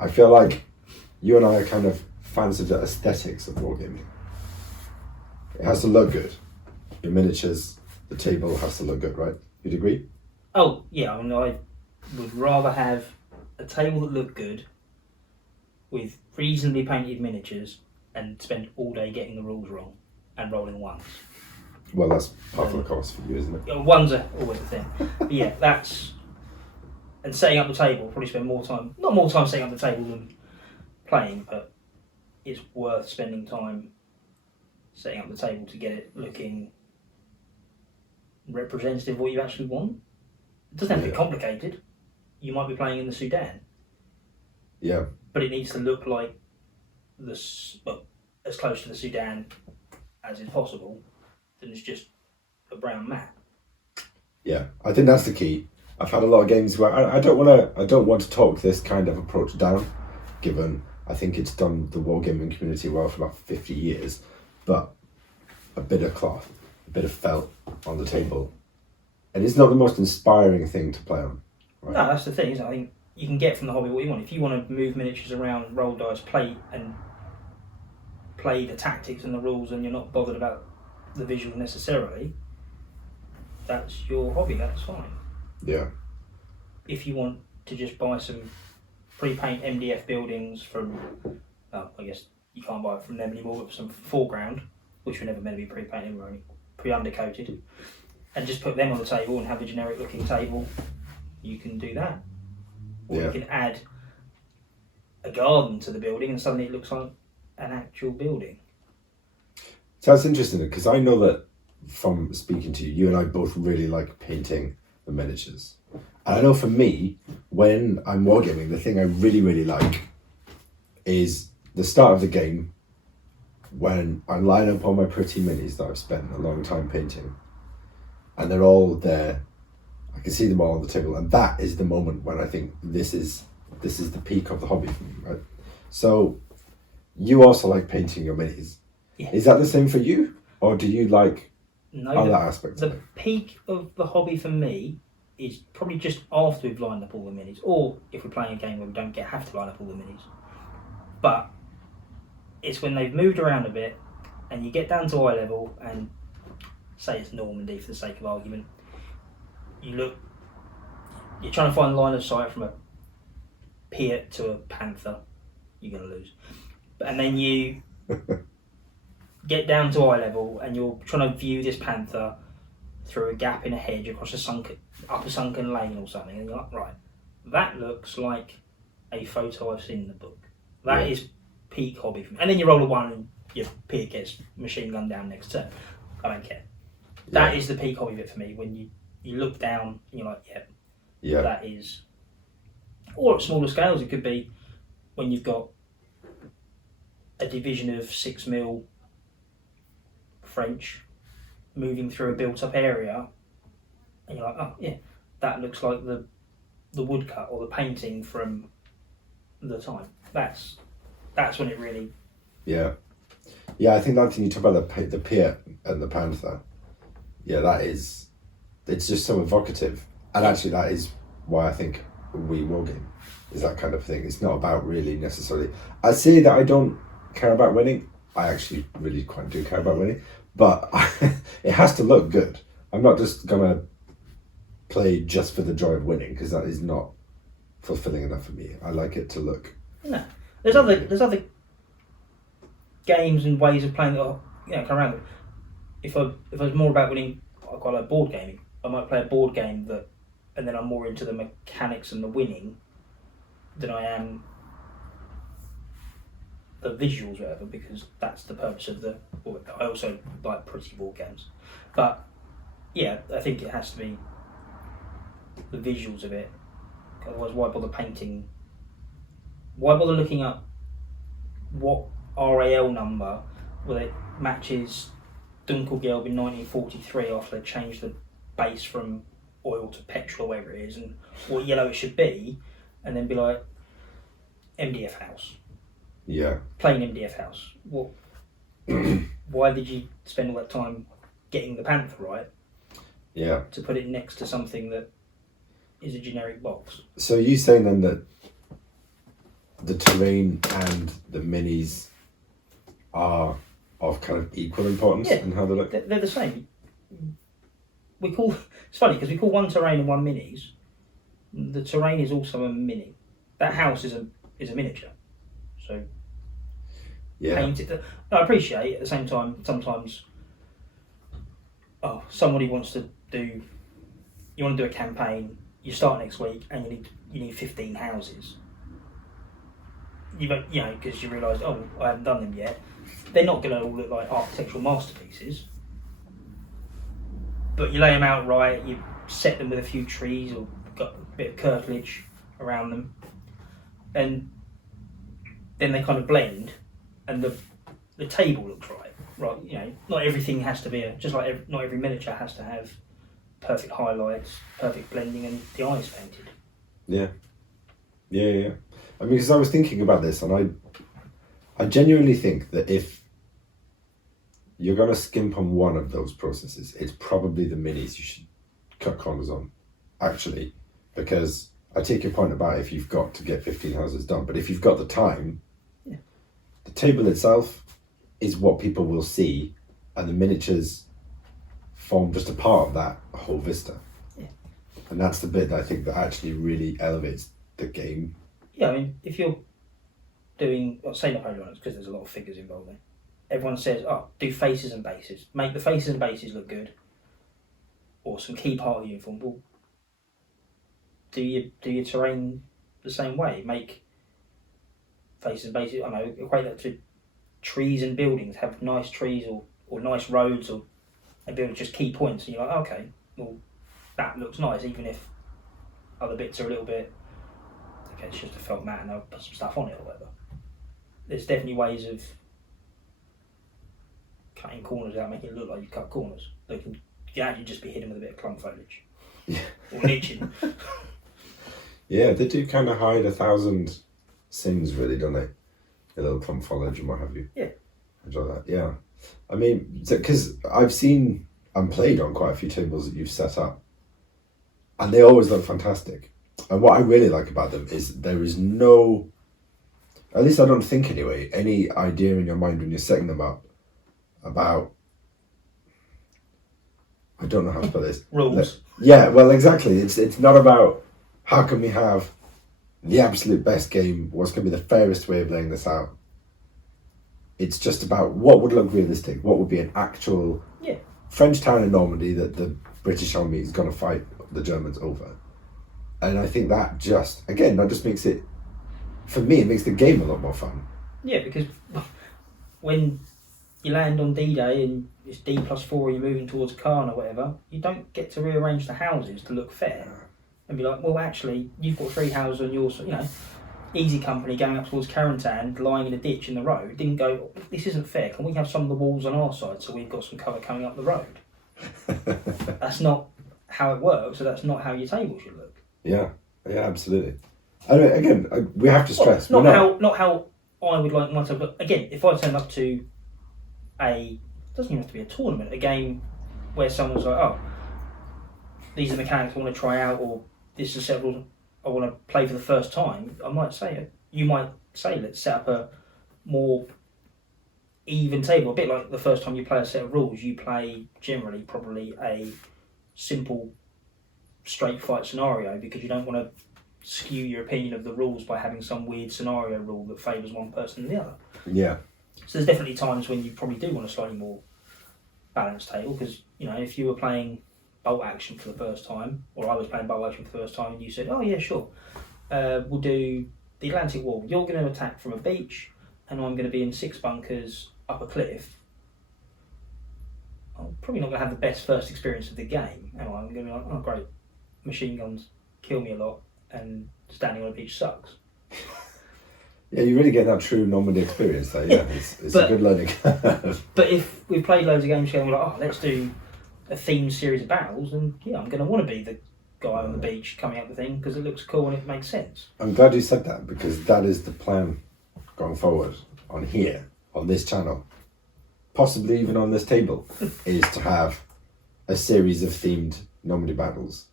I feel like you and I are kind of fans of the aesthetics of wargaming. It has to look good. Your miniatures, the table has to look good, right? You'd agree? Oh, yeah, I mean, I would rather have a table that looked good with reasonably painted miniatures and spend all day getting the rules wrong and rolling ones. Well, that's part of the course for you, isn't it? Yeah, ones are always a thing. But yeah, that's... And setting up the table, probably spend more time... Not more time setting up the table than playing, but it's worth spending time setting up the table to get it looking representative of what you actually want. It doesn't have to be complicated. You might be playing in the Sudan. Yeah. But it needs to look like as close to the Sudan as is possible. Then it's just a brown map. Yeah, I think that's the key. I've had a lot of games where I don't want to talk this kind of approach down, given I think it's done the wargaming community well for about 50 years. But a bit of cloth, a bit of felt on the table, and it's not the most inspiring thing to play on. Right? No, that's the thing, isn't it? I think you can get from the hobby what you want. If you want to move miniatures around, roll dice, play the tactics and the rules, and you're not bothered about the visual necessarily, that's your hobby, that's fine. Yeah. If you want to just buy some pre-paint MDF buildings from, I guess you can't buy it from them anymore, but some foreground, which were never meant to be pre-painted, were only pre-undercoated, and just put them on the table and have a generic looking table, you can do that. Or you can add a garden to the building and suddenly it looks like an actual building. So that's interesting because I know that from speaking to you, you and I both really like painting the miniatures. And I know for me, when I'm wargaming, the thing I really, really like is the start of the game when I line up all my pretty minis that I've spent a long time painting. And they're all there. I can see them all on the table. And that is the moment when I think this is the peak of the hobby for me, right? So you also like painting your minis. Yeah. Is that the same for you? Or do you like other aspects of The it? peak of the hobby for me is probably just after we've lined up all the minis, or if we're playing a game where we don't have to line up all the minis. But it's when they've moved around a bit and you get down to eye level and say it's Normandy for the sake of argument, you're trying to find line of sight from a pier to a panther, you're going to lose. And then you get down to eye level and you're trying to view this panther through a gap in a hedge across up a sunken lane or something, and you're like, right, that looks like a photo I've seen in the book. That is peak hobby for me. And then you roll a 1 and your pier gets machine gunned down next turn. I don't care. That is the peak hobby bit for me, when you look down and you're like, yeah, that is... Or at smaller scales, it could be when you've got a division of 6mm French moving through a built-up area, and you're like, oh yeah, that looks like the woodcut or the painting from the time. That's when it really... Yeah, I think that thing you talk about the pier and the panther, it's just so evocative, and actually that is why I think we wargame is that kind of thing. It's not about really necessarily... I say that I don't care about winning. I actually really quite do care about winning, but it has to look good. I'm not just gonna play just for the joy of winning, because that is not fulfilling enough for me. I like it to look... No, there's other games and ways of playing that come around with. If I was more about winning, I quite like board gaming. I might play a board game and then I'm more into the mechanics and the winning than I am the visuals, or whatever, because that's the purpose of the... I also like pretty board games, but yeah, I think it has to be the visuals of it. Otherwise, why bother painting? Why bother looking up what RAL number it matches Dunkelgelb in 1943 after they changed the base from oil to petrol, or whatever it is, and what yellow it should be, and then be like, MDF house. Yeah. Plain MDF house. What? Why did you spend all that time getting the panther right? Yeah. To put it next to something that is a generic box. So you saying then that the terrain and the minis are of kind of equal importance in how they look? They're the same. It's funny because we call one terrain and one minis. The terrain is also a mini. That house is a miniature. So painted. I appreciate at the same time sometimes. Oh, somebody wants to do. You want to do a campaign. You start next week and you need 15 houses. Because you realise, I haven't done them yet. They're not going to all look like architectural masterpieces. But you lay them out right, you set them with a few trees or got a bit of curtilage around them. And then they kind of blend and the table looks right. Right, not everything has to be, not every miniature has to have perfect highlights, perfect blending and the eyes painted. Yeah. I mean, because I was thinking about this, and I genuinely think that if you're going to skimp on one of those processes, it's probably the minis you should cut corners on, actually, because I take your point about if you've got to get 15 houses done, but if you've got the time, the table itself is what people will see, and the miniatures form just a part of that whole vista. Yeah. And that's the bit I think that actually really elevates the game. Yeah, I mean, if you're doing, say Napoleonics, because there's a lot of figures involved there, everyone says, do faces and bases. Make the faces and bases look good. Or some key part of the uniform. Well, do your terrain the same way. Make faces and bases, equate that to trees and buildings. Have nice trees or nice roads and build just key points. And you're like, okay, well, that looks nice, even if other bits are a little bit, okay, it's just a felt mat and I'll put some stuff on it or whatever. There's definitely ways of cutting corners without making it look like you cut corners. They can actually just be hidden with a bit of clump foliage. Or niching. Yeah, they do kind of hide 1,000 sins, really, don't they? A little clump foliage and what have you. Yeah. Enjoy that, yeah. I mean, because I've seen and played on quite a few tables that you've set up, and they always look fantastic. And what I really like about them is there is no, at least I don't think anyway, any idea in your mind when you're setting them up about, I don't know how to put this. Rules. Yeah, well, exactly. It's not about how can we have the absolute best game, what's going to be the fairest way of laying this out. It's just about what would look realistic, what would be an actual French town in Normandy that the British army is going to fight the Germans over. And I think that just makes it, for me, it makes the game a lot more fun. Yeah, because when you land on D-Day and it's D+4 and you're moving towards Caen or whatever, you don't get to rearrange the houses to look fair. And be like, well, actually, you've got 3 houses on your, Easy Company going up towards Carentan, lying in a ditch in the road, didn't go, this isn't fair, can we have some of the walls on our side so we've got some cover coming up the road? That's not how it works, so that's not how your table should look. Yeah, absolutely. And again, we have to stress, not how I would like my table, but again, if I turn up to it doesn't even have to be a tournament, a game where someone's like, these are the mechanics I want to try out, or this is several I want to play for the first time, you might say, let's set up a more even table, a bit like the first time you play a set of rules, you play generally probably a simple straight fight scenario because you don't want to skew your opinion of the rules by having some weird scenario rule that favours one person than the other. Yeah. So there's definitely times when you probably do want a slightly more balanced table because, if you were playing bolt action for the first time, or I was playing bolt action for the first time and you said, oh yeah, sure, we'll do the Atlantic Wall. You're going to attack from a beach and I'm going to be in 6 bunkers up a cliff. I'm probably not going to have the best first experience of the game. I'm going to be like, oh great, machine guns kill me a lot and standing on a beach sucks. Yeah, you really get that true Normandy experience though, yeah. It's a good learning curve. But if we've played loads of games together and we're like, let's do a themed series of battles, and I'm going to want to be the guy on the beach coming up the thing because it looks cool and it makes sense. I'm glad you said that because that is the plan going forward on here, on this channel, possibly even on this table, is to have a series of themed Normandy battles.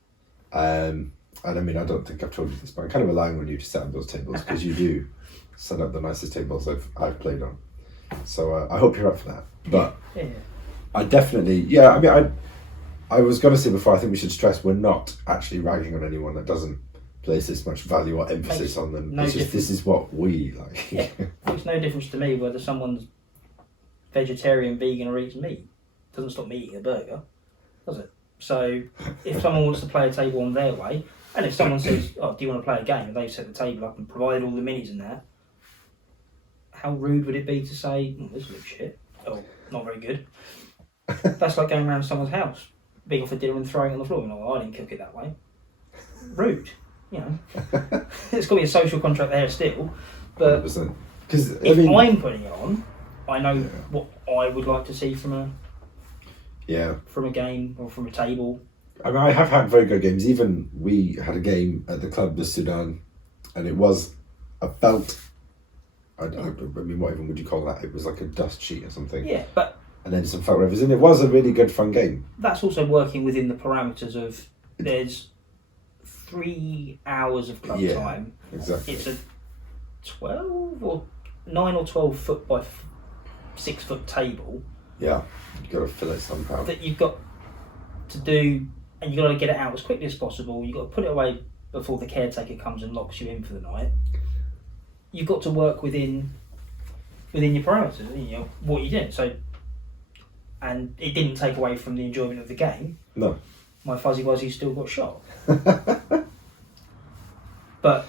And I mean, I don't think I've told you this, but I'm kind of relying on you to set up those tables because you do set up the nicest tables I've played on. So I hope you're up for that. But Yeah. I definitely, yeah. I mean, I was going to say before, I think we should stress we're not actually ragging on anyone that doesn't place this much value or emphasis on them. No it's just this is what we like. Yeah. Makes no difference to me whether someone's vegetarian, vegan, or eats meat. It doesn't stop me eating a burger, does it? So if someone wants to play a table on their way, and if someone says, "Oh, do you want to play a game?" and they've set the table up and provided all the minis and that, how rude would it be to say, "This looks shit," or "Not very good"? That's like going around someone's house, being offered dinner and throwing it on the floor. And I didn't cook it that way. Rude, you know. There's got to be a social contract there still. But 100%. Because if I'm putting it on, I know what I would like to see from a game or from a table. I mean, I have had very good games. Even we had a game at the club, the Sudan, and it was I mean, what even would you call that? It was like a dust sheet or something. Yeah, but and then some felt rivers, and it was a really good, fun game. That's also working within the parameters of there's 3 hours of club time. Exactly. It's a 12 or 9 or 12 foot by 6 foot table. Yeah, you've got to fill it somehow. That you've got to do, and you've got to get it out as quickly as possible. You've got to put it away before the caretaker comes and locks you in for the night. You've got to work within your parameters, you know, what you're doing. So, and it didn't take away from the enjoyment of the game. No. My Fuzzy Wuzzy still got shot. But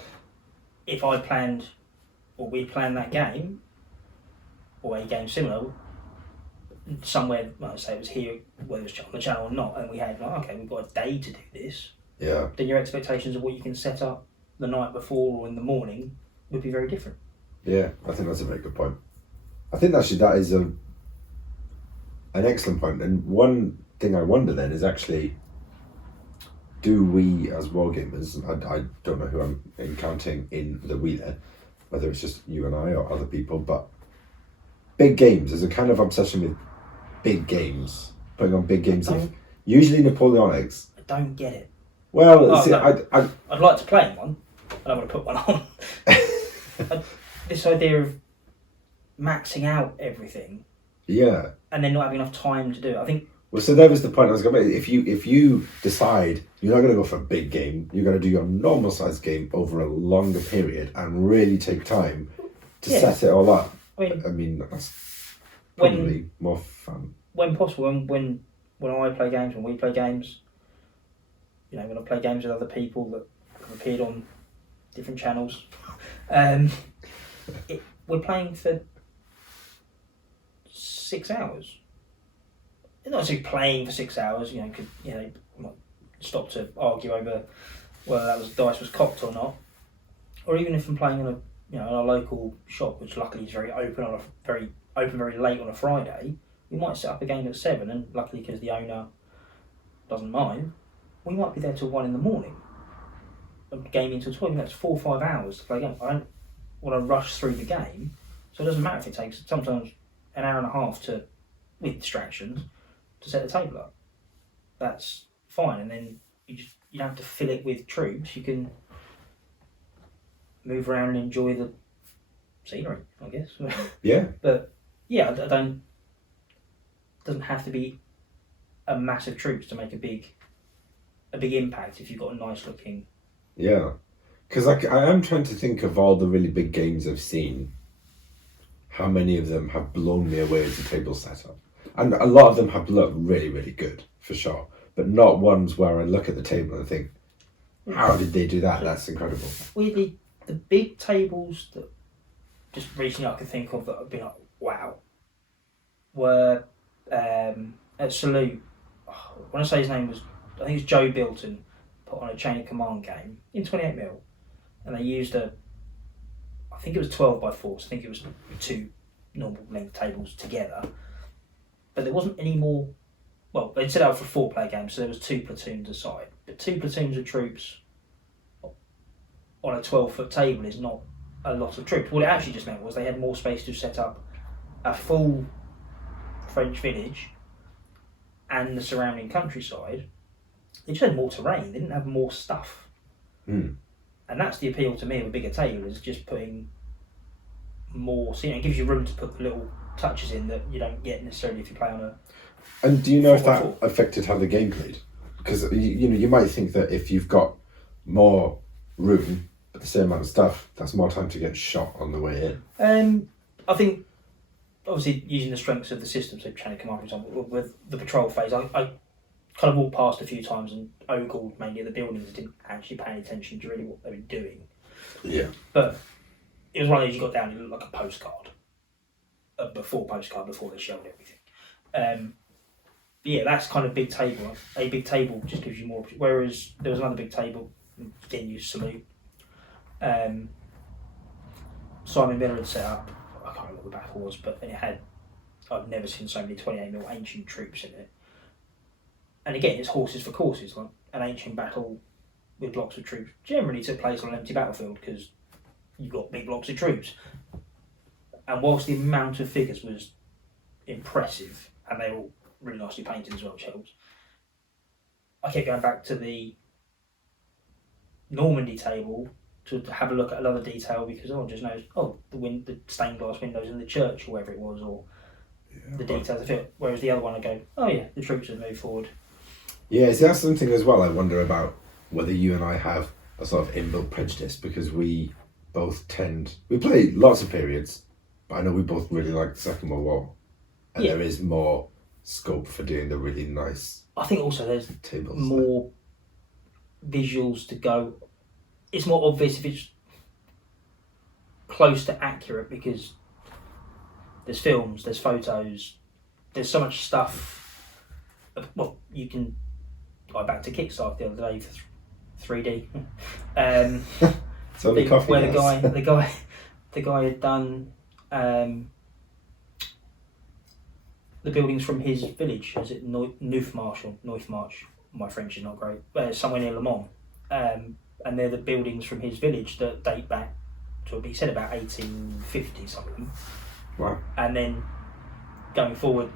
if I planned, or we planned that game, or a game similar, somewhere, like I say it was here, whether it was on the channel or not, and we had, like, okay, we've got a day to do this, then your expectations of what you can set up the night before or in the morning would be very different. Yeah, I think that's a very good point. I think actually that is an excellent point. And one thing I wonder then is actually, do we as wargamers, I don't know who I'm counting in the we there, whether it's just you and I or other people, but big games, there's a kind of obsession with big games, putting on big games, usually Napoleonics. I don't get it. Well, I'd like to play in one. I don't want to put one on. This idea of maxing out everything, and then not having enough time to do it. I think. Well, so that was the point I was going to make. If you decide you're not going to go for a big game, you're going to do your normal size game over a longer period and really take time to set it all up. I mean that's probably more fun when possible. When I play games, when we play games, you know, when I play games with other people that have appeared on different channels, we're playing for 6 hours. Not actually playing for 6 hours, you know, could, you know, might stop to argue over whether that dice was cocked or not, or even if I'm playing in a local shop, which luckily is very open very late on a Friday, we might set up a game at 7, and luckily because the owner doesn't mind, we might be there till 1 a.m. A game until 12. That's 4 or 5 hours to play a game. I don't want to rush through the game, so it doesn't matter if it takes sometimes an hour and a half with distractions, to set the table up. That's fine, and then you don't have to fill it with troops. You can move around and enjoy the scenery, I guess. Yeah. But yeah, I don't. It doesn't have to be a massive troops to make a big impact if you've got a nice looking. Yeah, because I am trying to think of all the really big games I've seen. How many of them have blown me away as a table setup? And a lot of them have looked really, really good, for sure. But not ones where I look at the table and think, how did they do that? That's incredible. Weirdly, the big tables that just recently I could think of that have been like, wow, were at Salute. When I say his name was, I think it's Joe Bilton, put on a Chain of Command game in 28mm. And they used I think it was 12 by 4, so I think it was 2 normal length tables together. But there wasn't any more. Well, they'd set out for a 4-player game, so there was 2 platoons aside. But 2 platoons of troops on a 12-foot table is not a lot of troops. What it actually just meant was they had more space to set up a full French village and the surrounding countryside. They just had more terrain. They didn't have more stuff. And that's the appeal to me of a bigger table, is just putting more scene. It gives you room to put the little touches in that you don't get necessarily if you play on a. And do you know if that 4x4. affected how the game played? Because you might think that if you've got more room but the same amount of stuff, that's more time to get shot on the way in. I think obviously using the strengths of the system, so chain of command, for example, with the patrol phase, I kind of walked past a few times and ogled mainly at the buildings, didn't actually pay any attention to really what they were doing. Yeah. But it was one of those you got down, it looked like a postcard. Before they showed everything. But yeah, that's kind of big table. A big table just gives you more. Whereas there was another big table, again, you salute. Simon Miller had set up, I can't remember what the battle was, but it had, I've never seen so many 28mm ancient troops in it. And again, it's horses for courses, like an ancient battle with blocks of troops generally took place on an empty battlefield because you've got big blocks of troops. And whilst the amount of figures was impressive, and they were all really nicely painted as well, which helps, I kept going back to the Normandy table to have a look at another detail because just knows the stained glass windows in the church or wherever it was, or the details of it. Whereas the other one I go, the troops have moved forward. Yeah, see, that's something as well. I wonder about whether you and I have a sort of inbuilt prejudice because we both we play lots of periods, but I know we both really like the Second World War, and there is more scope for doing the really nice. I think also there's tables more visuals to go. It's more obvious if it's close to accurate because there's films, there's photos, there's so much stuff. Well, you can. I backed to Kickstarter the other day for 3D. It's only coffee. Where the guy had done the buildings from his village. Is it Neufmarch? My French is not great. Somewhere near Le Mans. And they're the buildings from his village that date back to, he said, about 1850 something. Wow. And then going forward,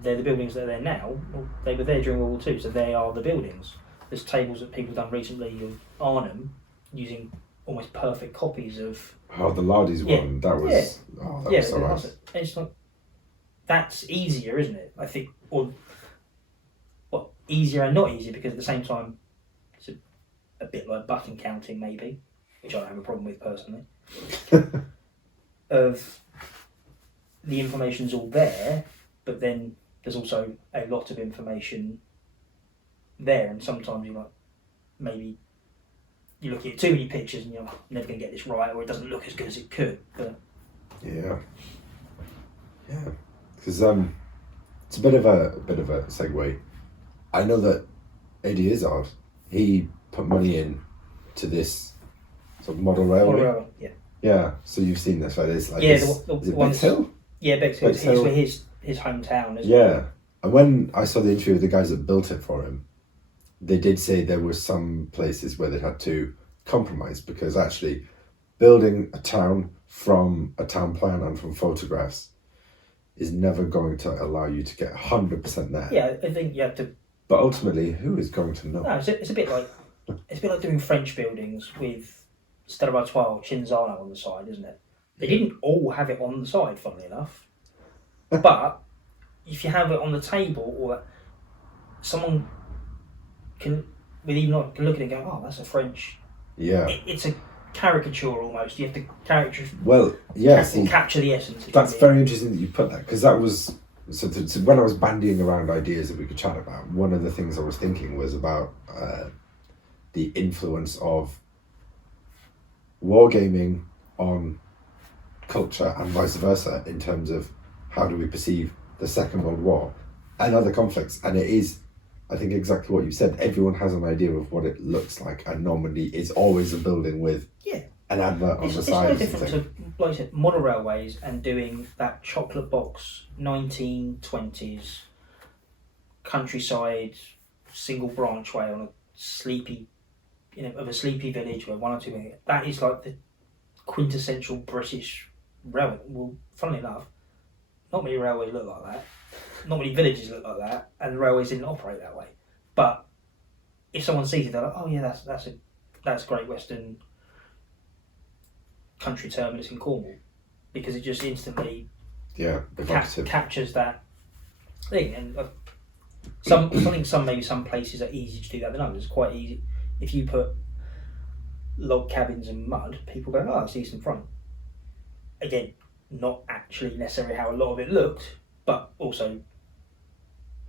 they're the buildings that are there now. Well, they were there during World War II, so they are the buildings. There's tables that people have done recently of Arnhem using almost perfect copies of. Oh, the Lardies one. That was. Oh, that was so nice. It's like, that's easier, isn't it? I think, or easier and not easier because at the same time, it's a bit like button counting maybe, which I don't have a problem with personally. Of the information's all there, but then there's also a lot of information there, and sometimes you're like, maybe you're looking at too many pictures and you're never going to get this right, or it doesn't look as good as it could. But yeah, because it's a bit of a segue. I know that Eddie Izzard, he put money in to this sort of model railway. Yeah. So you've seen this, right? It's like the Bexhill? Yeah, Bexhill. It's where his hometown, isn't it? Yeah. And when I saw the interview with the guys that built it for him, they did say there were some places where they had to compromise because actually building a town from a town plan and from photographs is never going to allow you to get 100% there. Yeah, I think you have to. But ultimately, who is going to know? No, it's a bit like doing French buildings with Stella Artois or Cinzano on the side, isn't it? They didn't all have it on the side, funnily enough. But if you have it on the table, or someone can look at it and go, "Oh, that's a French." Yeah. It's a caricature almost. You have to caricature. Well, yes. Capture the essence. That's very interesting that you put that because that was so when I was bandying around ideas that we could chat about. One of the things I was thinking was about the influence of wargaming on culture and vice versa in terms of how do we perceive the Second World War and other conflicts. And it is, I think, exactly what you said. Everyone has an idea of what it looks like, and Normandy is always a building with an advert on the side. It's no different to, like you said, model railways and doing that chocolate box 1920s countryside single branchway on a sleepy, of a sleepy village where one or two. That is like the quintessential British railway. Well, funnily enough, not many railways look like that. Not many villages look like that, and the railways didn't operate that way. But if someone sees it, they're like, "Oh yeah, that's Great Western country terminus in Cornwall." because it just instantly evocative. captures that thing. And I think some places are easier to do that than others. It's quite easy if you put log cabins and mud. People go, "Oh, it's Eastern Front." Again, not actually necessarily how a lot of it looked, but also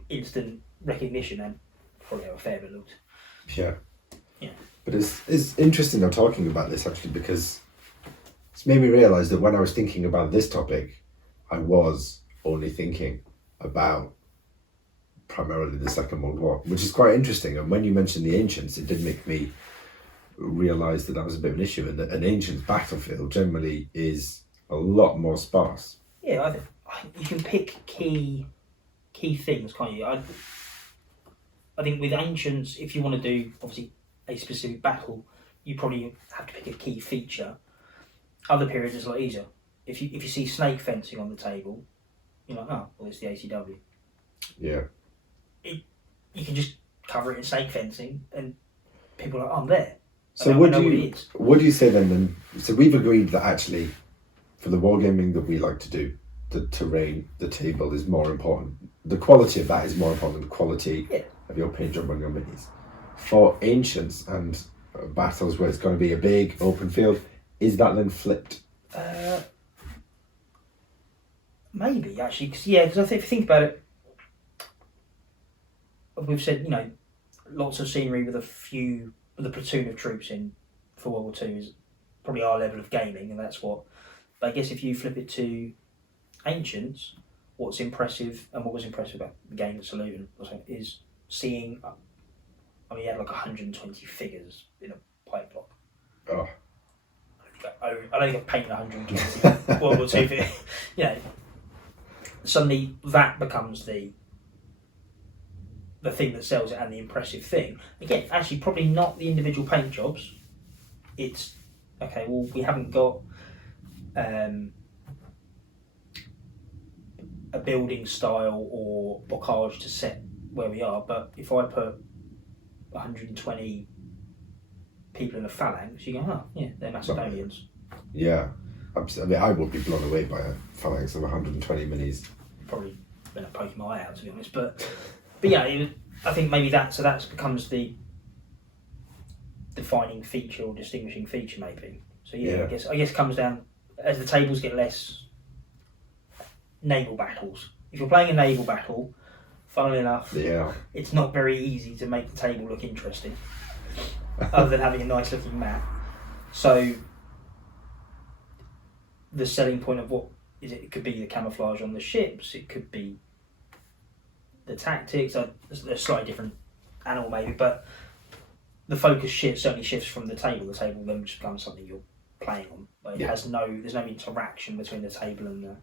instant recognition and probably how a fair bit looked. Yeah. Yeah. But it's interesting now talking about this actually, because it's made me realise that when I was thinking about this topic, I was only thinking about primarily the Second World War, which is quite interesting. And when you mentioned the ancients, it did make me realise that was a bit of an issue, and that an ancient battlefield generally is a lot more sparse. Yeah, I think you can pick key things, can't you? I think with ancients, if you want to do obviously a specific battle, you probably have to pick a key feature. Other periods is a lot easier. If you see snake fencing on the table, you're like, oh, well, it's the ACW. Yeah. You can just cover it in snake fencing, and people are like, oh, I'm there. So what do you say then? So we've agreed that actually, for the wargaming that we like to do, the terrain, the table is more important. The quality of that is more important than the quality of your paint job on your minis. For ancients and battles where it's going to be a big open field, is that then flipped? Maybe actually, because I think if you think about it, we've said lots of scenery with a platoon of troops in for World War II is probably our level of gaming, and that's what. But I guess if you flip it to ancients, what's impressive and what was impressive about the game at Saluton is seeing. I mean, you had like 120 figures in a pipe block. Oh. I don't think I've painted 120 World War II figures. Suddenly that becomes the thing that sells it and the impressive thing. Again, actually, probably not the individual paint jobs. It's okay. Well, we haven't got a building style or bocage to set where we are. But if I put 120 people in a phalanx, you go, oh, yeah, they're Macedonians. Yeah. I mean, I would be blown away by a phalanx of 120 minis. Probably been poking my eye out, to be honest. But yeah, I think maybe that becomes the defining feature or distinguishing feature, maybe. So I guess it comes down as the tables get less naval battles. If you're playing a naval battle, funnily enough, it's not very easy to make the table look interesting, other than having a nice looking map. So the selling point of what is it? It could be the camouflage on the ships. It could be the tactics. A slightly different animal maybe, but the focus certainly shifts from the table. The table then just becomes something you're playing on. Like there's no interaction between the table and the.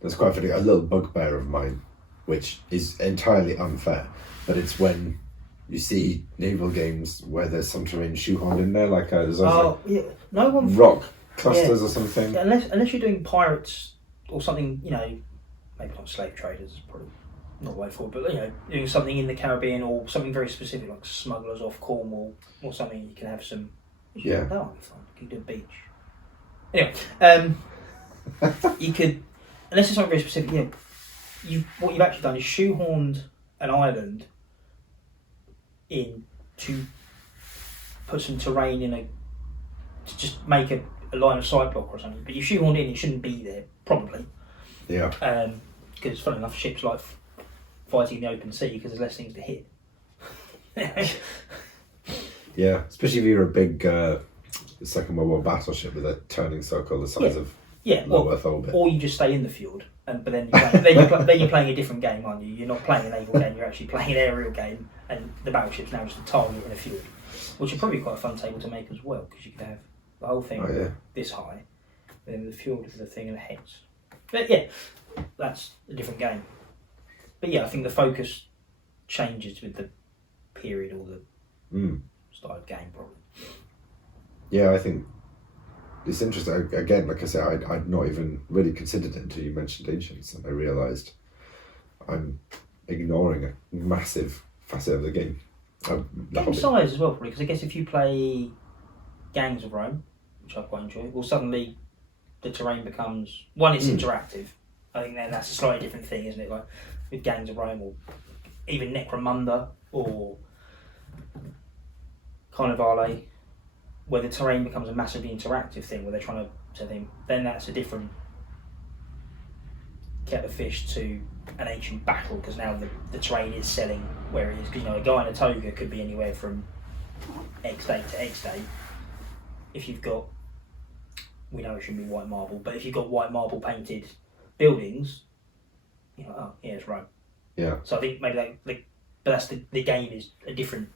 That's quite funny. A little bugbear of mine, which is entirely unfair, but it's when you see naval games where there's some terrain shoehorned in there, like there's no one rock clusters or something. Yeah, unless you're doing pirates or something, maybe not slave traders, probably not the way forward, but doing something in the Caribbean or something very specific like smugglers off Cornwall or something, you can have some. Yeah. That would be fun. You can do a beach. Anyway, you could, unless it's something very specific. What you've actually done is shoehorned an island in to put some terrain to just make a line of sight block or something. But you shoehorned in, it shouldn't be there, probably. Yeah. Because funny enough, ships like fighting in the open sea because there's less things to hit. Yeah, especially if you're a big Second World War battleship with a turning circle the size of low Earth orbit. Or you just stay in the field, but then you're playing a different game, aren't you? You're not playing a naval game, you're actually playing an aerial game, and the battleship's now just a target in a field, which would probably be quite a fun table to make as well, because you could have the whole thing this high, and then the field is the thing and the heads. But yeah, that's a different game. But yeah, I think the focus changes with the period or the style of game, probably. Yeah, I think it's interesting. Again, like I said, I'd not even really considered it until you mentioned ancients, and I realised I'm ignoring a massive facet of the game. Game size as well, probably, because I guess if you play Gangs of Rome, which I quite enjoy, well, suddenly the terrain becomes one. It's interactive. I think that's a slightly different thing, isn't it? Like with Gangs of Rome or even Necromunda or Carnivale, where the terrain becomes a massively interactive thing, where they're trying to think. Then that's a different kettle of fish to an ancient battle, because now the terrain is selling where it is. Because a guy in a toga could be anywhere from X date to X date. If you've got, we know it shouldn't be white marble, but if you've got white marble painted buildings, oh yeah, it's Rome. Yeah. So I think maybe but that's the game is a different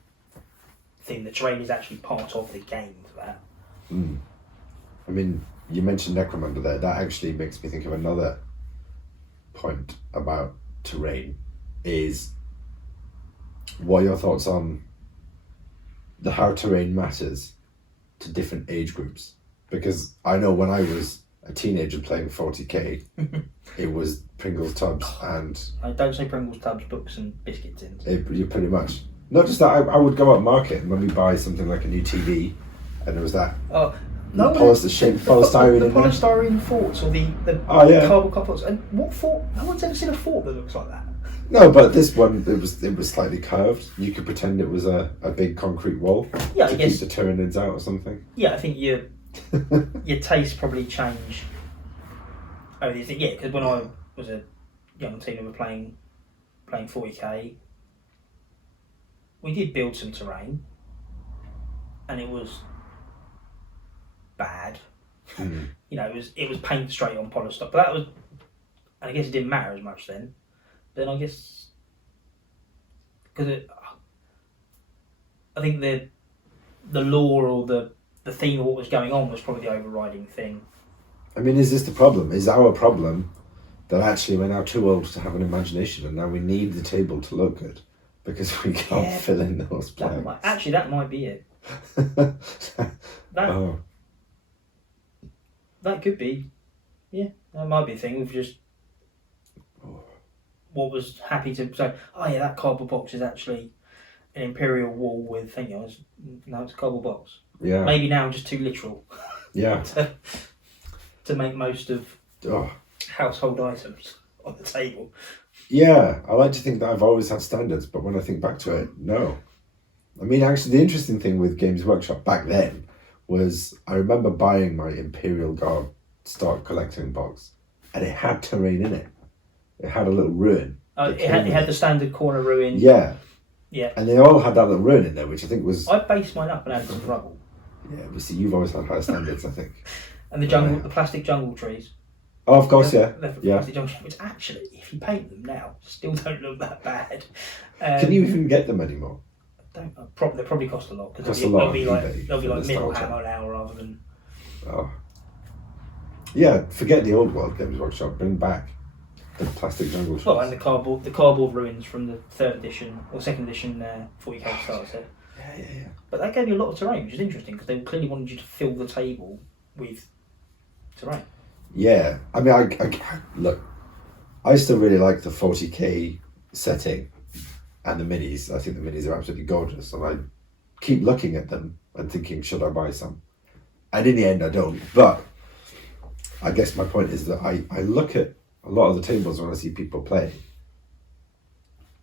thing. The terrain is actually part of the game for that. I mean, you mentioned Necromunda there. That actually makes me think of another point about terrain. Is what are your thoughts on how terrain matters to different age groups? Because I know when I was a teenager playing 40k, it was Pringles tubs and... I don't say Pringles tubs, books and biscuit tins. You pretty much. Not just that, I would go out market and when we buy something like a new TV, and there was that... Oh, no, polystyrene the in there. polystyrene forts or the cardboard forts. And what fort? No one's ever seen a fort that looks like that. No, but this one, it was slightly curved. You could pretend it was a big concrete wall to keep the Tyranids out or something. Yeah, I think your taste probably change over these things. Yeah, because when I was a young teen and we were playing 40k, we did build some terrain, and it was bad. It was paint straight on polyester, but that was, and I guess it didn't matter as much then. Then I guess because I think the lore or the theme of what was going on was probably the overriding thing. I mean, is this the problem? Is our problem that actually we're now too old to have an imagination, and now we need the table to look good because we can't fill in those blanks? That might be it. That could be, that might be a thing. We've just what was happy to say. Oh yeah, that cardboard box is actually an imperial wall with no, it's a cardboard box. Yeah. Maybe now I'm just too literal. Yeah. to make most of household items on the table. Yeah, I like to think that I've always had standards, but when I think back to it, no. I mean, actually, the interesting thing with Games Workshop back then was I remember buying my Imperial Guard Start Collecting box, and it had terrain in it. It had a little ruin. It had the standard corner ruin. Yeah. Yeah. And they all had that little ruin in there, which I think was... I based mine up and added some rubble. Yeah, but see, you've always had high standards, I think. And the plastic jungle trees. Oh, of course, yeah. Plastic jungle trees, which actually, if you paint them now, still don't look that bad. Can you even get them anymore? They probably cost a lot. They'll be like middle hammer now rather than... Oh. Yeah, forget the old world Games Workshop, bring back the plastic jungle trees. Well, and the cardboard ruins from the 3rd edition or 2nd edition 40k starter set. Yeah. But that gave you a lot of terrain, which is interesting because they clearly wanted you to fill the table with terrain. Yeah, I mean, I look, I still really like the 40k setting and the minis. I think the minis are absolutely gorgeous, and I keep looking at them and thinking, should I buy some? And in the end, I don't. But I guess my point is that I look at a lot of the tables when I see people play,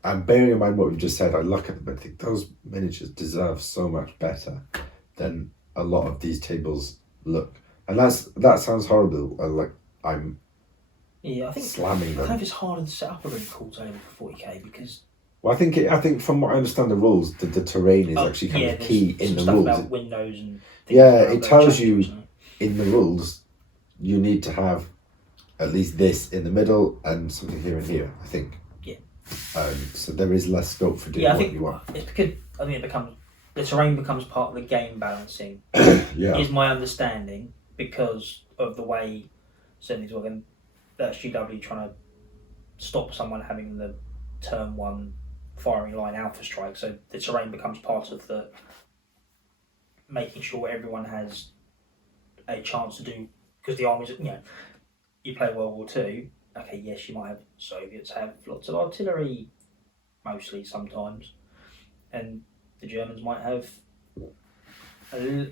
and bearing in mind what we've just said, I look at them and think those miniatures deserve so much better than a lot of these tables look. And that sounds horrible. Like I'm slamming them. I think it's harder to set up a really cool table for 40k because. Well, I think from what I understand the rules, the terrain is actually kind of key in the rules. About windows and it tells you in the rules you need to have at least this in the middle and something here and here. I think. Yeah. So there is less scope for doing what you want. It's because I think the terrain becomes part of the game balancing. Is my understanding. Because of the way certainly it's working, that's GW trying to stop someone having the turn 1 firing line alpha strike, so the terrain becomes part of the making sure everyone has a chance to do, because the armies, you play World War II, okay, yes, you might have Soviets have lots of artillery, mostly sometimes, and the Germans might have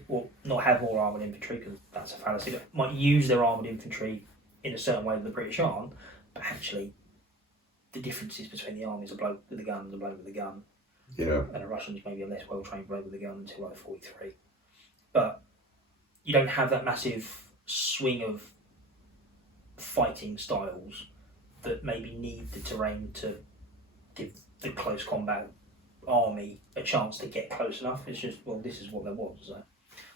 or not have more armoured infantry, because that's a fallacy, but might use their armoured infantry in a certain way that the British aren't, but actually the differences between the armies, a bloke with a gun and a bloke with a gun, and the Russians maybe a less well trained bloke with a gun until like 43. But you don't have that massive swing of fighting styles that maybe need the terrain to give the close combat army a chance to get close enough. It's just, well, this is what there was. So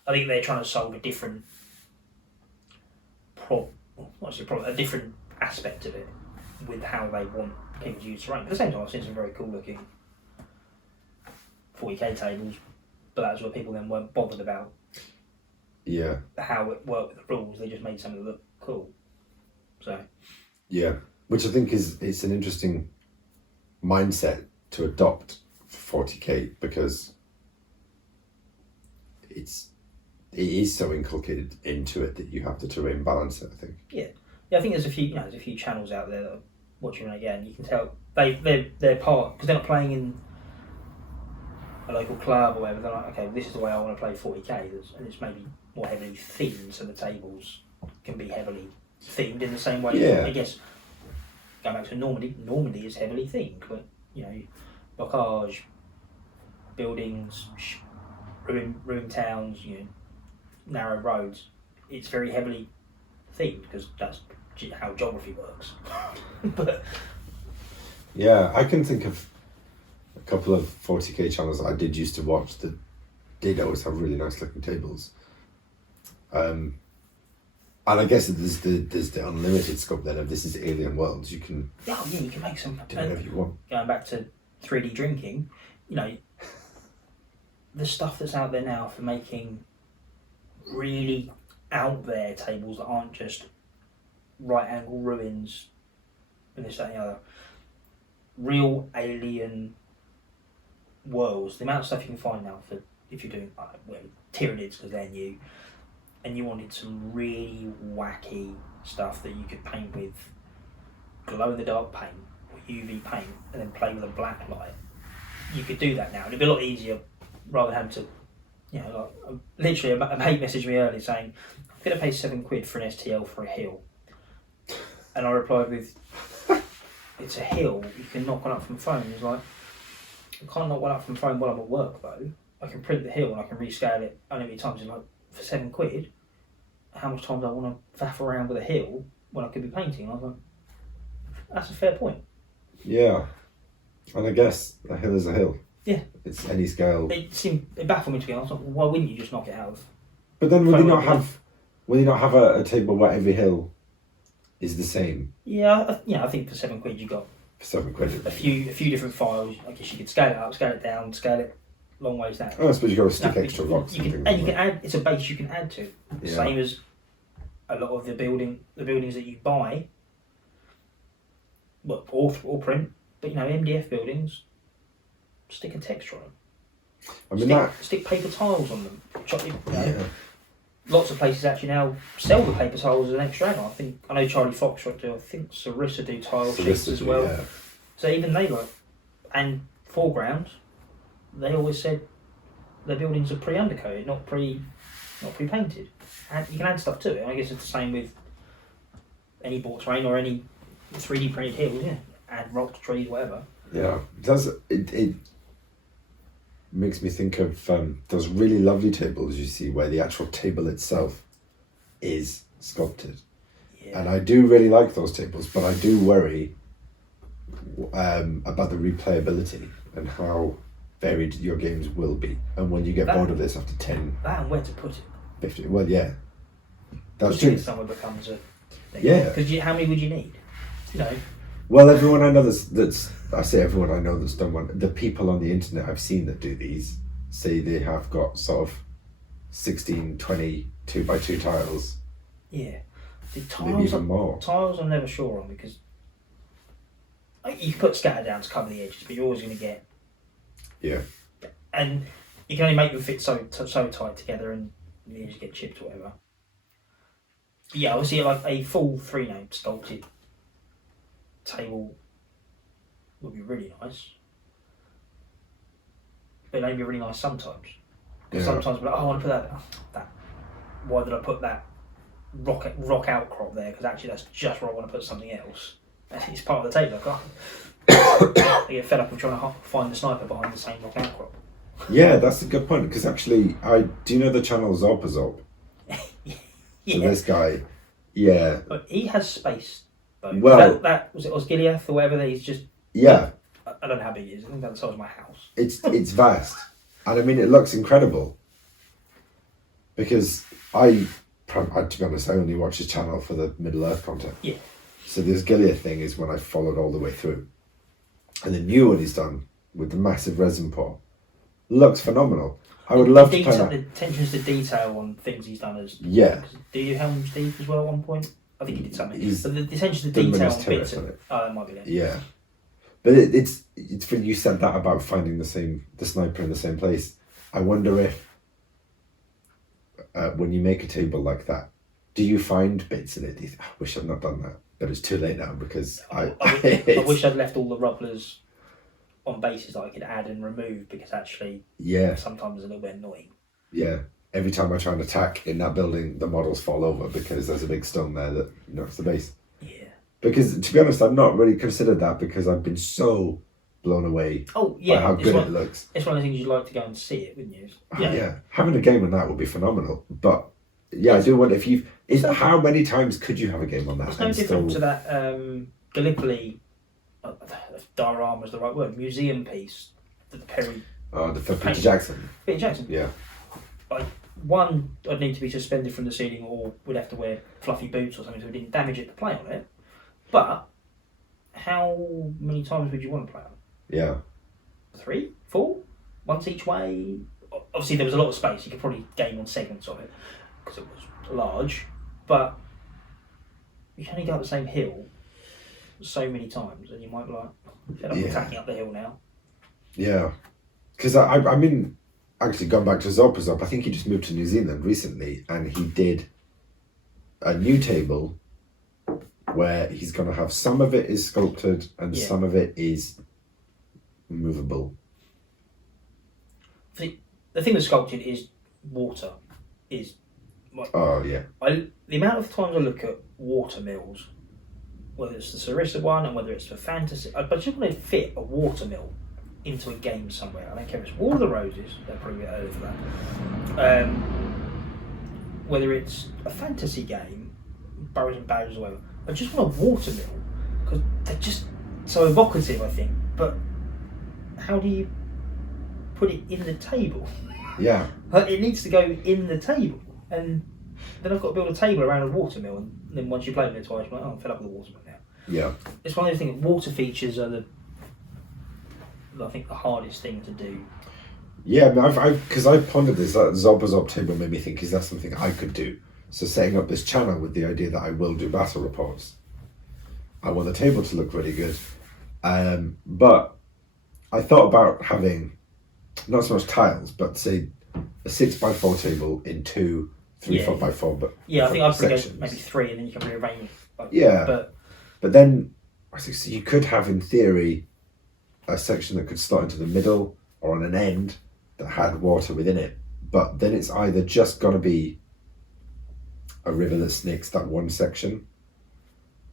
I think they're trying to solve a different a different aspect of it with how they want people to use terrain. At the same time, I've seen some very cool looking 40k tables, but that's where people then weren't bothered about how it worked with the rules. They just made something look cool. So which I think it's an interesting mindset to adopt for 40k, because it is so inculcated into it that you have the terrain balance it, I think. Yeah, I think there's a few channels out there that are watching it again. You can tell they're part, because they're not playing in a local club or whatever. They're like, okay, this is the way I want to play 40k, and it's maybe more heavily themed, so the tables can be heavily themed in the same way. Yeah. I guess going back to Normandy is heavily themed, but bocage, buildings, ruined towns, narrow roads. It's very heavily themed because that's how geography works. But I can think of a couple of 40k channels that I did used to watch that did always have really nice looking tables. And I guess there's the unlimited scope then of this is alien worlds. You can you can make some do whatever you want. Going back to 3D drinking, the stuff that's out there now for making really out there tables that aren't just right angle ruins and this, that and the other. Real alien worlds. The amount of stuff you can find now for if you're doing Tyranids because they're new, and you wanted some really wacky stuff that you could paint with glow in the dark paint or UV paint and then play with a black light. You could do that now. It'd be a lot easier rather than having to, literally a mate messaged me earlier saying, I'm going to pay £7 for an STL for a hill. And I replied with, it's a hill, you can knock one up from phone. He's like, I can't knock one up from phone while I'm at work though. I can print the hill and I can rescale it unlimited times. He's like, for £7, how much time do I want to faff around with a hill when I could be painting? And I was like, that's a fair point. Yeah. And I guess a hill is a hill. Yeah. It's any scale. It baffled me to be honest. Like, why wouldn't you just knock it out of? But then would you not have a table where every hill is the same? Yeah, I think for £7 you got For £7. a few different files. I guess you could scale it up, scale it down, scale it long ways down. Oh, I suppose you got to stick extra rocks. You can add. It's a base you can add to. Yeah. Same as a lot of the buildings that you buy. Well, or print, but MDF buildings. Stick a texture on them. I mean stick paper tiles on them. Lots of places actually now sell the paper tiles as an extra add-on. I know Charlie Foxtrot do. I think Sarissa do tile sheets as well. Yeah. So even they and foreground. They always said their buildings are pre-undercoated, not pre-painted. And you can add stuff to it. And I guess it's the same with any bought terrain or any 3D printed hills. Yeah, add rocks, trees, whatever. Yeah, it makes me think of those really lovely tables you see where the actual table itself is sculpted. Yeah. And I do really like those tables, but I do worry about the replayability and how varied your games will be, and when you get bored of this after 10 that and where to put it 50 well yeah that's putting true. it somewhere becomes a thing. Yeah, because how many would you need? Well, everyone I know that's I say everyone I know that's done one, the people on the internet I've seen that do these say they have got sort of 16 20 2x2 tiles. Yeah, the maybe even more. Tiles I'm never sure on, because you can put scatter down to cover the edges, but you're always going to get. Yeah. And you can only make them fit so tight together, and the edges get chipped or whatever. But yeah, obviously, like a full 3-note sculpted table would be really nice. But it'd only be really nice sometimes. Because sometimes we're like, oh, I want to put that. Why did I put that rock outcrop there? Because actually that's just where I want to put something else. And it's part of the table. I get fed up with trying to find the sniper behind the same rock outcrop. Yeah, that's a good point. Because actually, do you know the channel Zop? Yeah. So this guy, yeah. But he has space though. Well, that was it Osgiliath or whatever. That he's just. Yeah. I don't know how big it is. I think that's the size of my house. It's vast, and I mean it looks incredible. Because to be honest, I only watch his channel for the Middle Earth content. Yeah. So this Gilead thing is when I followed all the way through, and the new one he's done with the massive resin pour looks phenomenal. I would love to play that. The attention to detail on things he's done as Do you Helm's Deep as well at one point? I think he did something. But the attention to detail on bits of it. Oh, that might be it. Yeah. But it's when you said that about finding the sniper in the same place. I wonder if when you make a table like that, do you find bits in it? Do you think, I wish I'd not done that, but it's too late now because I wish I'd left all the rubblers on bases that I could add and remove because actually sometimes it's a little bit annoying. Yeah. Every time I try and attack in that building, the models fall over because there's a big stone there that knocks the base. Yeah. Because to be honest, I've not really considered that because I've been so blown away by how good it looks. It's one of the things you'd like to go and see it, wouldn't you? Yeah. Having a game on that would be phenomenal. But I do wonder if how many times could you have a game on that? It's no different to that Gallipoli, diorama is the right word, museum piece that the Perry. Oh, for Peter Jackson. Peter Jackson. Yeah. One, I'd need to be suspended from the ceiling or we'd have to wear fluffy boots or something so we didn't damage it to play on it. But how many times would you want to play on it? Yeah. 3, 4? Once each way? Obviously there was a lot of space. You could probably game on segments of it because it was large. But you can only go up the same hill so many times and you might be like, fed up attacking up the hill now. Yeah. Because I mean... Actually, going back to Zop, I think he just moved to New Zealand recently and he did a new table where he's going to have some of it is sculpted and some of it is movable. The thing with sculpted is water. The amount of times I look at water mills, whether it's the Sarissa one and whether it's for fantasy, I just want to fit a water mill into a game somewhere. I don't care if it's War of the Roses, they're probably a bit early for that. Whether it's a fantasy game, Burrows and Barrows or whatever, I just want a water mill because they're just so evocative, I think. But how do you put it in the table? Yeah. It needs to go in the table, and then I've got to build a table around a water mill, and then once you play with it twice, you're like, I'm fed up with the water mill now. Yeah. It's one of those things. Water features are I think the hardest thing to do. Yeah, because I pondered this. That Zop table made me think, is that something I could do? So setting up this channel with the idea that I will do battle reports. I want the table to look really good. But I thought about having not so much tiles, but say a 6x4 table in 2 3-4x4. But I think I'd bring maybe 3, and then you can rearrange. But then I think so you could have in theory a section that could slot into the middle or on an end that had water within it. But then it's either just going to be a river that snakes that one section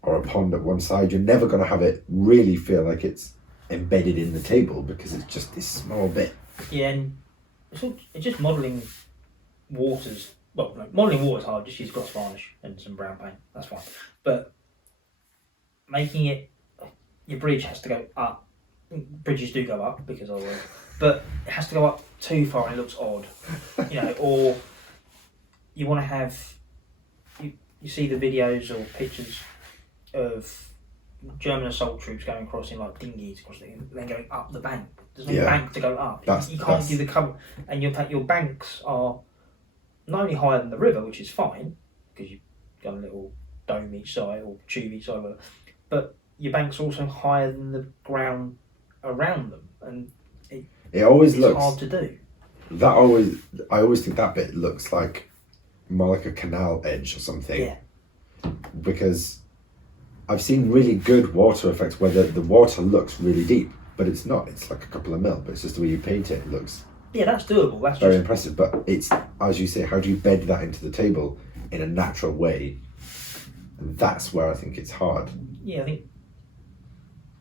or a pond at one side. You're never going to have it really feel like it's embedded in the table because it's just this small bit. Yeah, and it's just modelling waters. Well, modelling water's hard, just use gloss varnish and some brown paint, that's fine. But making it, your bridge has to go up. Bridges do go up because I will, but it has to go up too far and it looks odd, or you want to have, you see the videos or pictures of German assault troops going across in like dinghies across and then going up the bank. There's no bank to go up. You can't do the cover, and your banks are not only higher than the river, which is fine because you've got a little dome each side or tube each side, but your banks are also higher than the ground around them, and it always looks hard to do. I always think that bit looks like more like a canal edge or something. Yeah. Because I've seen really good water effects where the water looks really deep, but it's not. It's like a couple of mil, but it's just the way you paint it. It looks Yeah, that's doable. That's very just impressive. But it's, as you say, how do you bed that into the table in a natural way? That's where I think it's hard. I think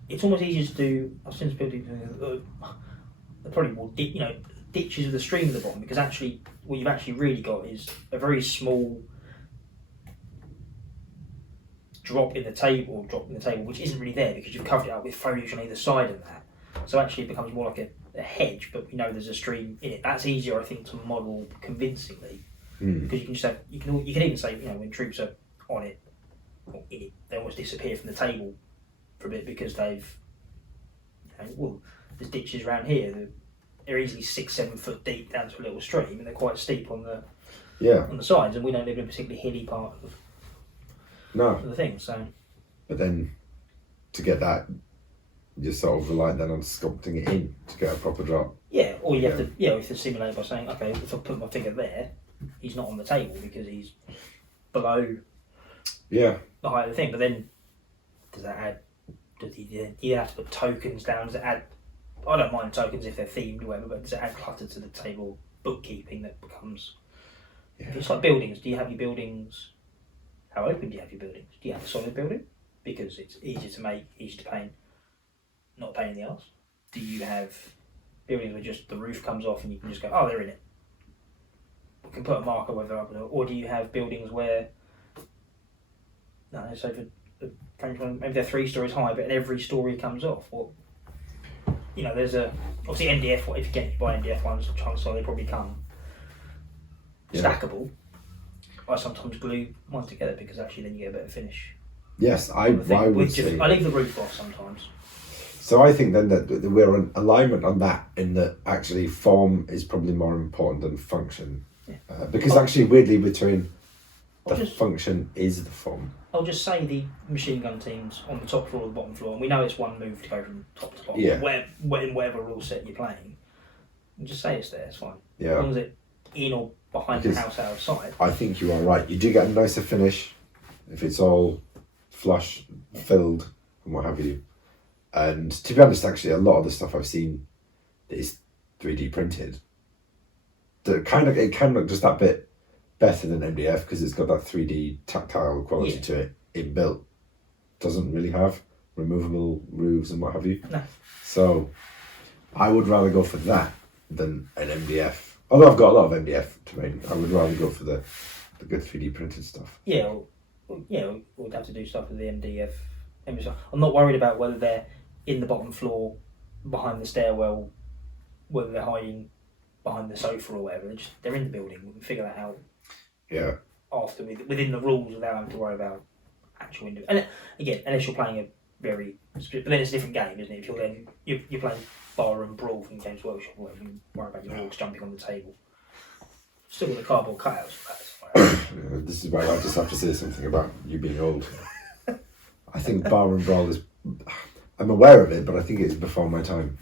it's almost easier to do. I've seen building probably more ditches with a stream at the bottom, because actually what you've actually really got is a very small drop in the table, which isn't really there because you've covered it up with foliage on either side of that. So actually it becomes more like a hedge, but we know there's a stream in it. That's easier, I think, to model convincingly, because you can just have you can even say, when troops are on it or in it, they almost disappear from the table for a bit because they've there's ditches around here. They're easily 6-7 foot deep down to a little stream, and they're quite steep on the sides, and we don't live in a particularly hilly part of the thing. So, but then to get that, you're sort of reliant then on sculpting it in to get a proper drop. Yeah, or you have to you have to simulate by saying, okay, if I put my figure there, he's not on the table because he's below the height of the thing. But then, does that add? Do you have to put tokens down? Does it add? I don't mind tokens if they're themed or whatever, but does it add clutter to the table bookkeeping that becomes? It's like buildings. Do you have your buildings? How open do you have your buildings? Do you have a solid building? Because it's easier to make, easier to paint, not a pain in the arse. Do you have buildings where just the roof comes off and you can just go, oh, they're in it? We can put a marker whether up or do you have buildings where, so maybe they're 3 stories high, but every story comes off? Or, there's obviously MDF. If you buy MDF ones, chances are they probably come stackable. I sometimes glue one together because actually then you get a better finish. Yes, I would say. I leave the roof off sometimes. So I think then that we're in alignment on that, in that actually form is probably more important than function. Because actually weirdly between function is the form. I'll just say the machine gun teams on the top floor or the bottom floor, and we know it's one move to go from top to bottom, in whatever rule set you're playing. And just say it's there, it's fine. Yeah. As long as it's in or behind the house outside. I think you are right. You do get a nicer finish if it's all flush, filled, and what have you. And to be honest, actually, a lot of the stuff I've seen that is 3D printed, it can look just that bit better than MDF because it's got that 3D tactile quality to it. Inbuilt. Doesn't really have removable roofs and what have you. No. So I would rather go for that than an MDF. Although I've got a lot of MDF terrain, I would rather go for the good 3D printed stuff. We'd have to do stuff with the MDF. I'm not worried about whether they're in the bottom floor, behind the stairwell, whether they're hiding behind the sofa or whatever. They're in the building. We can figure that out. Yeah. After within the rules, without having to worry about actual window. And again, unless you're playing a very, but then it's a different game, isn't it? If you're playing Bar and Brawl from Games Workshop, or whatever, you worry about your orcs jumping on the table. Still with the cardboard cutouts. This is where I just have to say something about you being old. I think Bar and Brawl is. I'm aware of it, but I think it's before my time.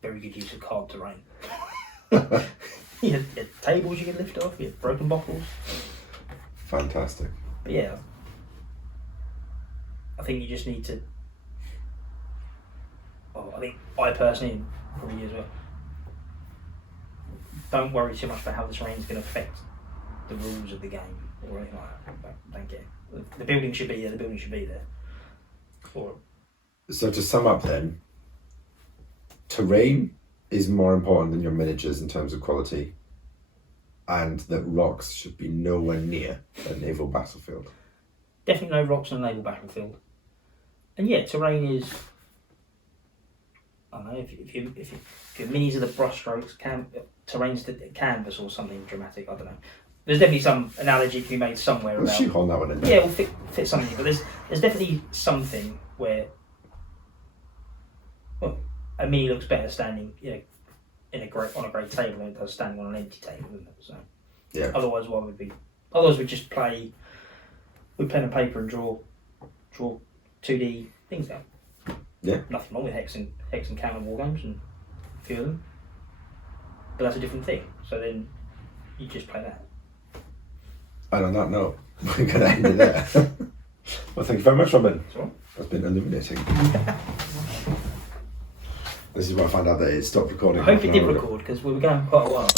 Very good use of card terrain. You had tables you can lift off, you had broken bottles. Fantastic. But yeah, I think you just need to. I think I personally, probably you as well, don't worry too much about how the terrain is going to affect the rules of the game or anything like that. Don't care. The building should be there. The building should be there. So to sum up then, terrain is more important than your miniatures in terms of quality, and that rocks should be nowhere near a naval battlefield. Definitely no rocks on a naval battlefield. And yeah, terrain is. I don't know if your minis are the brushstrokes, terrain's the canvas or something dramatic. I don't know. There's definitely some analogy to be made somewhere about. Shoehorn that one in. Yeah, we'll fit something in, but there's definitely something where a mini looks better standing, on a great table than it does standing on an empty table, isn't it? So yeah. Otherwise, what would be? Otherwise, we'd just play with pen and paper and draw 2D things out. Yeah. Nothing wrong with hex and counter war games and a few of them, but that's a different thing. So then you just play that. And on that note, we're going to end it there. Well, thank you very much, Robin. That's all right. That's been illuminating. This is where I found out that it stopped recording. I hope half it an did hour ago. record because we were going quite a while.